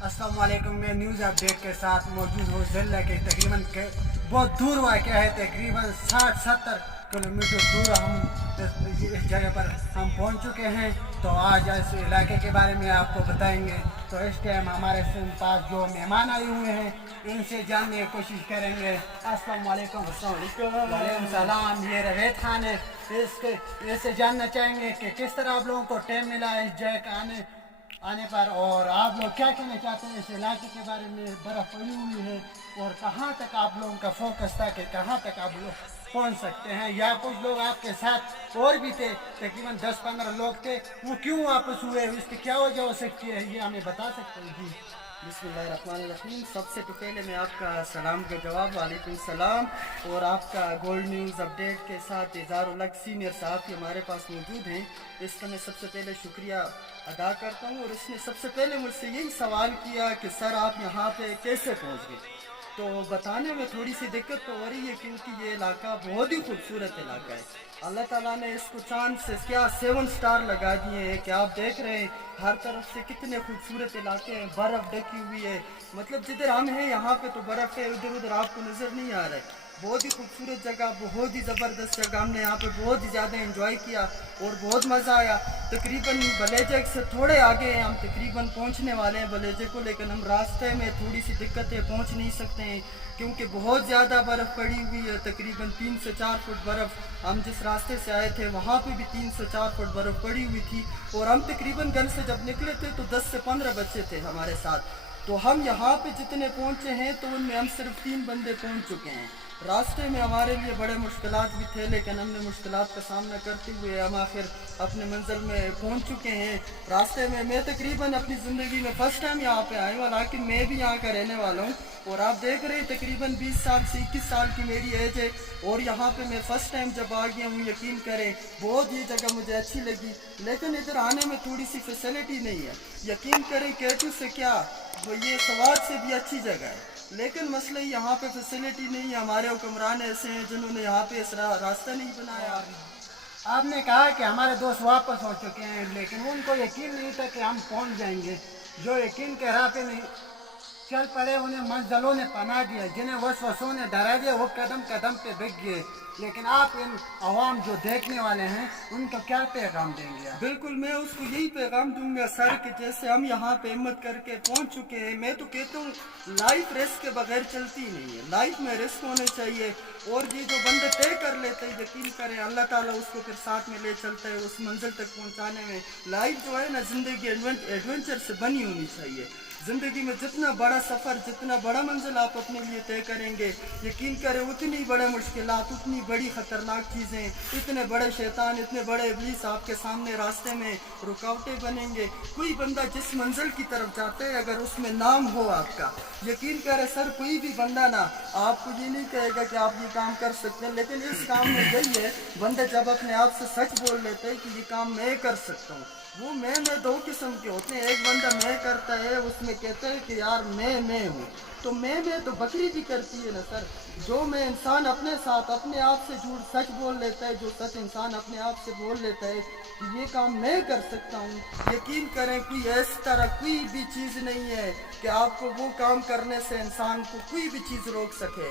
अस्सलाम वालेकुम। मैं न्यूज़ अपडेट के साथ मौजूद हूँ ज़िले के तकरीबन बहुत दूर वाक़या है, तकरीबन 60-70 किलोमीटर दूर हम इस जगह पर हम पहुँच चुके हैं। तो आज इस इलाके के बारे में आपको बताएंगे। तो इस टाइम हमारे पास जो मेहमान आए हुए हैं इनसे जानने की कोशिश करेंगे। अस्सलाम वालेकुम। वालेकुम सलाम। ये रवेद खान है। इससे जानना चाहेंगे कि किस तरह आप लोगों को टाइम मिला इस जगह का आने पर, और आप लोग क्या कहना चाहते हैं इस इलाके के बारे में। बर्फ़ पड़ी हुई है और कहाँ तक आप लोगों का फोकस था कि कहाँ तक आप लोग पहुँच सकते हैं, या कुछ लोग आपके साथ और भी थे, तकरीबन 10-15 लोग थे, वो क्यों वापस हुए, इसकी क्या वजह हो सकती है, ये हमें बता सकते हैं जी। बिस्मिल्लाहिर्रहमानिर्रहीम। सबसे तो पहले मैं आपका सलाम का जवाब वालेकुम सलाम और आपका गोल्ड न्यूज़ अपडेट के साथ इज़हारुल-हक़ सीनियर साहब हमारे पास मौजूद हैं। इसका मैं सबसे पहले शुक्रिया अदा करता हूँ। और इसने सबसे पहले मुझसे यही सवाल किया कि सर आप यहाँ पे कैसे पहुँच गए। तो बताने में थोड़ी सी दिक्कत तो हो रही है क्योंकि ये इलाका बहुत ही खूबसूरत इलाका है। अल्लाह ताला ने इसको चांद से क्या 7 स्टार लगा दिए हैं कि आप देख रहे हैं हर तरफ से कितने खूबसूरत इलाके हैं, बर्फ़ ढकी हुई है। मतलब जिधर हम हैं यहाँ पे तो बर्फ़ है, उधर उधर आपको नज़र नहीं आ रहा है। बहुत ही खूबसूरत जगह, बहुत ही ज़बरदस्त जगह। हमने यहाँ पे बहुत ही ज़्यादा एंजॉय किया और बहुत मज़ा आया। तकरीबन बलेजे से थोड़े आगे हैं हम, तकरीबन पहुँचने वाले हैं बलेजे को, लेकिन हम रास्ते में थोड़ी सी दिक्कत है, पहुँच नहीं सकते हैं क्योंकि बहुत ज़्यादा बर्फ़ पड़ी हुई है। तकरीबन 3 से 4 फुट बर्फ़, हम जिस रास्ते से आए थे वहाँ पे भी 3 से 4 फुट बर्फ़ पड़ी हुई थी। और हम तकरीबन घर से जब निकले थे तो 10 से 15 बच्चे थे हमारे साथ। तो हम यहाँ पे जितने पहुँचे हैं तो उनमें हम सिर्फ 3 बंदे पहुँच चुके हैं। रास्ते में हमारे लिए बड़े मुश्किलात भी थे, लेकिन हमने मुश्किलात का सामना करते हुए हम आखिर अपने मंजिल में पहुंच चुके हैं। रास्ते में मैं तकरीबन अपनी ज़िंदगी में फ़र्स्ट टाइम यहाँ पे आया हूँ, हालांकि मैं भी यहाँ का रहने वाला हूँ। और आप देख रहे हैं तकरीबन 20 साल से 21 साल की मेरी एज है और यहाँ पे मैं फ़र्स्ट टाइम जब आ गया हूँ, यकीन करें बहुत ये जगह मुझे अच्छी लगी। लेकिन इधर आने में थोड़ी सी फैसिलिटी नहीं है। यकीन करें केटू से क्या, वो ये सवाद से भी अच्छी जगह है, लेकिन मसला यहाँ पे फैसिलिटी नहीं है। हमारे हुक्मरान ऐसे हैं जिन्होंने यहाँ पे इस रास्ता नहीं बनाया। आपने कहा कि हमारे दोस्त वापस हो चुके हैं, लेकिन उनको यकीन नहीं था कि हम पहुंच जाएंगे। जो यकीन के राह पे नहीं चल पड़े उन्हें मंजिलों ने पना दिया, जिन्हें वसवसों ने डरा दिया वो कदम कदम पे बिक गए। लेकिन आप इन अवाम जो देखने वाले हैं उनको क्या पैगाम देंगे आप? बिल्कुल, मैं उसको यही पैगाम दूंगा सर कि जैसे हम यहाँ पे हिम्मत करके पहुँच चुके हैं, मैं तो कहता हूँ लाइफ रिस्क के बगैर चलती नहीं है। लाइफ में रिस्क होने चाहिए। और ये जो बंदे तय कर लेते हैं, यकीन करें अल्लाह ताला उसको फिर साथ में ले चलता है उस मंजिल तक पहुँचाने में। लाइफ जो है ना, ज़िंदगी एडवेंचर से बनी होनी चाहिए। ज़िंदगी में जितना बड़ा सफ़र, जितना बड़ा मंजिल आप अपने लिए तय करेंगे, यकीन करें उतनी बड़े मुश्किलात, उतनी बड़ी ख़तरनाक चीज़ें, इतने बड़े शैतान, इतने बड़े इब्लीस आपके सामने रास्ते में रुकावटें बनेंगे। कोई बंदा जिस मंजिल की तरफ जाता है अगर उसमें नाम हो आपका, यकीन करें सर कोई भी बंदा ना आपको ये नहीं कहेगा कि आप ये काम कर सकते हैं। लेकिन इस काम में यही है, बंदे जब अपने आप से सच बोल लेते हैं कि ये काम मैं कर सकता हूँ। वो मैं 2 किस्म के होते हैं। एक बंदा मैं करता है, उसमें कहते हैं कि यार मैं हूँ। तो मैं तो बकरी भी करती है ना सर। जो मैं इंसान अपने साथ अपने आप से झूठ सच बोल लेता है, जो सच इंसान अपने आप से बोल लेता है कि ये काम मैं कर सकता हूँ, यकीन करें कोई इस तरह कोई भी चीज़ नहीं है कि आपको वो काम करने से इंसान को कोई भी चीज़ रोक सके।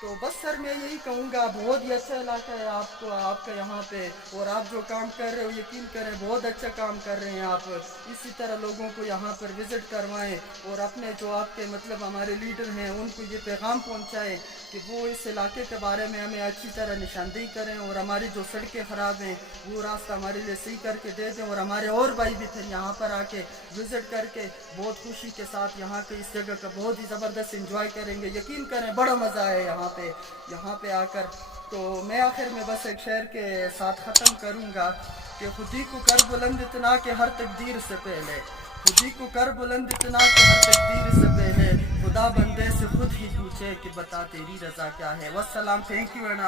तो बस सर मैं यही कहूँगा, बहुत ही अच्छा इलाका है आपका यहाँ पे, और आप जो काम कर रहे हो यकीन करें बहुत अच्छा काम कर रहे हैं आप। इसी तरह लोगों को यहाँ पर विज़िट करवाएं और अपने जो आपके मतलब हमारे लीडर हैं उनको ये पैगाम पहुँचाएं कि वो इस इलाके के बारे में हमें अच्छी तरह निशानदेही करें और हमारी जो सड़कें ख़राब हैं वो रास्ता हमारे लिए सही करके दे दें। और हमारे और भाई भी थे यहाँ पर आके विज़िट करके बहुत खुशी के साथ यहाँ के इस जगह का बहुत ही ज़बरदस्त इंजॉय करेंगे। यकीन करें बड़ा मज़ा आया यहाँ पे आकर। तो मैं आखिर में बस एक शेर के साथ ख़त्म करूँगा कि खुदी को कर बुलंद इतना कि हर तकदीर से पहले, खुदी को कर बुलंद इतना कि हर तकदीर से पहले, खुदा बंदे से खुद ही पूछे कि बता तेरी रज़ा क्या है। वस्सलाम, थैंक यू एंड